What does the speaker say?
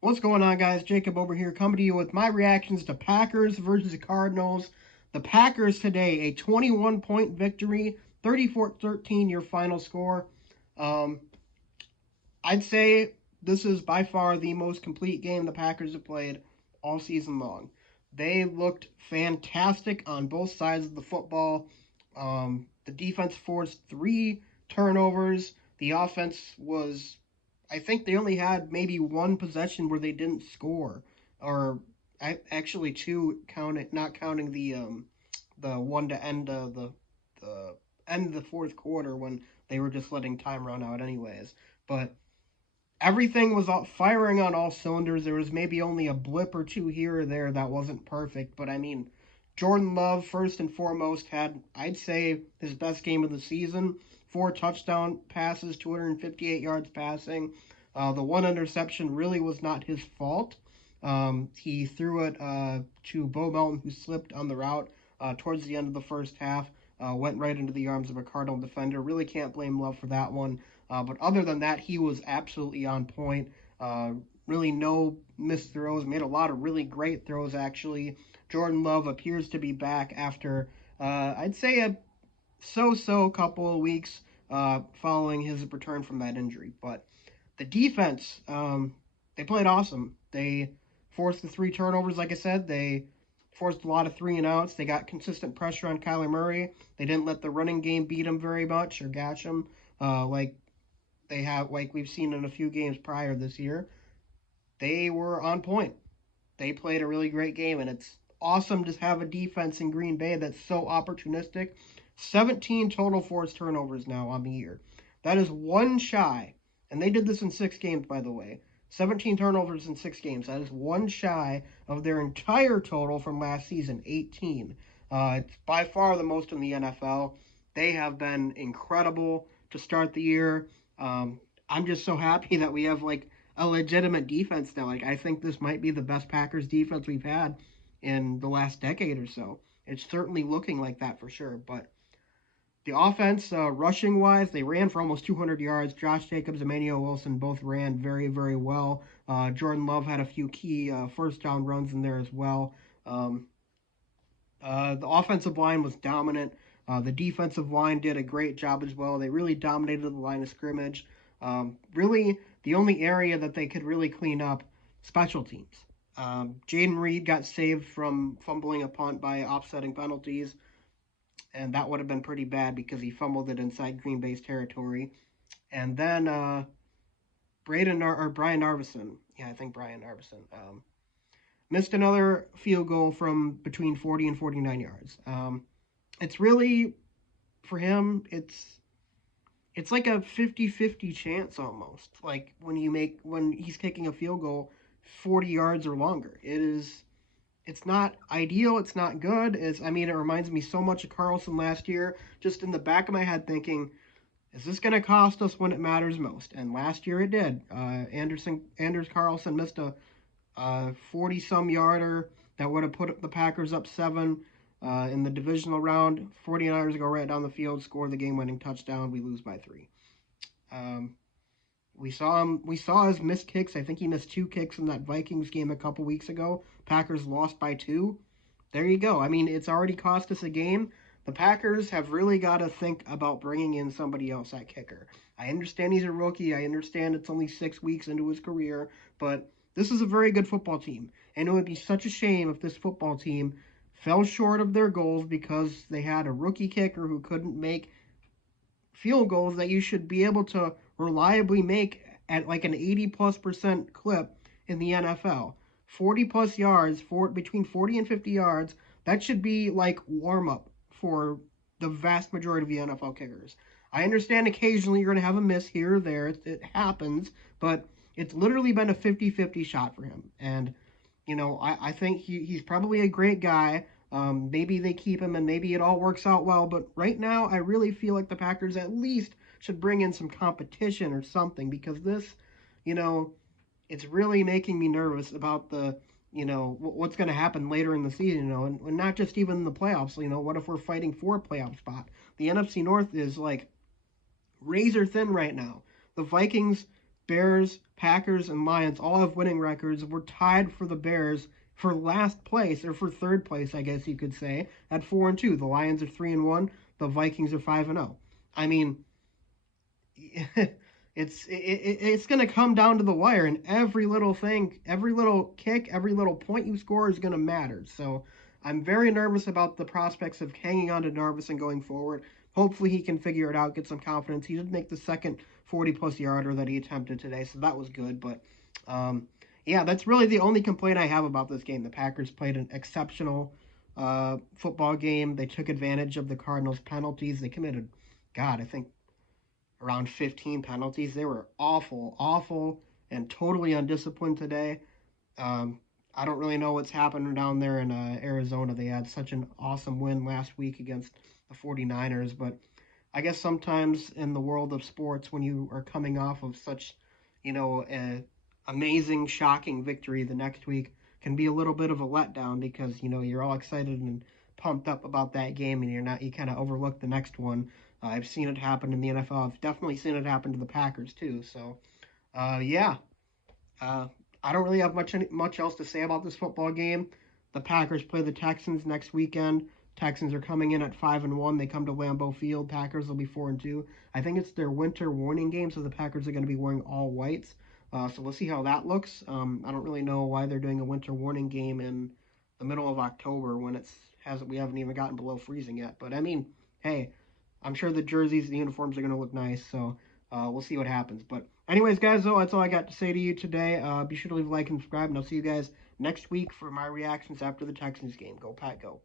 What's going on, guys? Jacob over here coming to you with my reactions to Packers versus the Cardinals. The Packers today, a 21-point victory, 34-13 your final score. Um, I'd say this is by far the most complete game the Packers have played all season long. They looked fantastic on both sides of the football. The defense forced three turnovers. The offense was, I think they only had maybe one possession where they didn't score, or actually two, not counting the one to end the end of the fourth quarter when they were just letting time run out anyways. But everything was firing on all cylinders. There was maybe only a blip or two here or there that wasn't perfect, but I mean, Jordan Love, first and foremost, had, I'd say, his best game of the season. Four touchdown passes, 258 yards passing. The one interception really was not his fault. He threw it to Bo Melton, who slipped on the route towards the end of the first half. Went right into the arms of a Cardinal defender. Really can't blame Love for that one. But other than that, he was absolutely on point. Really no missed throws. Made a lot of really great throws, actually. Jordan Love appears to be back after, I'd say, a so-so couple of weeks following his return from that injury. But the defense, they played awesome. They forced the three turnovers, like I said. They forced a lot of three and outs. They got consistent pressure on Kyler Murray. They didn't let the running game beat him very much or gash him like we've seen in a few games prior this year. They were on point. They played a really great game, and it's awesome to have a defense in Green Bay that's so opportunistic. 17 total forced turnovers now on the year. That is one shy, and they did this in 6 games, by the way. 17 turnovers in 6 games. That is one shy of their entire total from last season, 18. It's by far the most in the NFL. They have been incredible to start the year. I'm just so happy that we have like a legitimate defense now. Like I think this might be the best Packers defense we've had in the last decade or so. It's certainly looking like that for sure. But the offense, rushing wise, they ran for almost 200 yards. Josh Jacobs and Emmanuel Wilson both ran very, very well. Jordan Love had a few key first down runs in there as well. Um, the offensive line was dominant. The defensive line did a great job as well. They really dominated the line of scrimmage. Really, the only area that they could really clean up, special teams. Jaden Reed got saved from fumbling a punt by offsetting penalties, and that would have been pretty bad because he fumbled it inside Green Bay's territory. And then Brian Narvison, yeah, I think Brian Narvison, missed another field goal from between 40 and 49 yards. It's really, for him, it's like a 50-50 chance almost. Like when he's kicking a field goal 40 yards or longer. It's not ideal, it's not good. It reminds me so much of Carlson last year, just in the back of my head thinking, is this going to cost us when it matters most? And last year it did. Anders Carlson missed a 40 some yarder that would have put the Packers up 7 in the divisional round. 49ers go right down the field, score the game-winning touchdown. We lose by 3. Um, we saw him. We saw his missed kicks. I think he missed 2 kicks in that Vikings game a couple weeks ago. Packers lost by 2. There you go. It's already cost us a game. The Packers have really got to think about bringing in somebody else at kicker. I understand he's a rookie. I understand it's only 6 weeks into his career, but this is a very good football team, and it would be such a shame if this football team fell short of their goals because they had a rookie kicker who couldn't make field goals that you should be able to reliably make at like an 80+% clip in the NFL. 40 plus yards, between 40 and 50 yards, that should be like warm up for the vast majority of the NFL kickers. I understand occasionally you're going to have a miss here or there. It happens, but it's literally been a 50-50 shot for him. And, I think he's probably a great guy. Maybe they keep him and maybe it all works out well. But right now, I really feel like the Packers at least should bring in some competition or something because this, you know, it's really making me nervous about what's going to happen later in the season, and not just even in the playoffs. What if we're fighting for a playoff spot? The NFC North is like razor thin right now. The Vikings, Bears, Packers, and Lions all have winning records. We're tied for the Bears for last place, or for third place, I guess you could say, at 4-2. The Lions are 3-1. The Vikings are 5-0. I mean, it's going to come down to the wire, and every little thing, every little kick, every little point you score is going to matter. So I'm very nervous about the prospects of hanging on to Narvis and going forward. Hopefully he can figure it out, get some confidence. He did make the second 40-plus yarder that he attempted today, so that was good. But yeah, that's really the only complaint I have about this game. The Packers played an exceptional football game. They took advantage of the Cardinals' penalties. They committed, God, I think around 15 penalties. They were awful, awful, and totally undisciplined today. Um, I don't really know what's happening down there in Arizona. They had such an awesome win last week against the 49ers, but I guess sometimes in the world of sports, when you are coming off of such, an amazing, shocking victory the next week, can be a little bit of a letdown because you're all excited and pumped up about that game, and you kind of overlook the next one. I've seen it happen in the NFL. I've definitely seen it happen to the Packers too. So, yeah, uh, I don't really have much else to say about this football game. The Packers play the Texans next weekend. Texans are coming in at 5-1. They come to Lambeau Field. Packers will be 4-2. I think it's their winter warning game, so the Packers are going to be wearing all whites. So we'll see how that looks. I don't really know why they're doing a winter warning game in the middle of October when we haven't even gotten below freezing yet. But I mean, hey, I'm sure the jerseys and the uniforms are going to look nice. So we'll see what happens. But anyways, guys, though, that's all I got to say to you today. Be sure to leave a like and subscribe, and I'll see you guys next week for my reactions after the Texans game. Go Pack, go.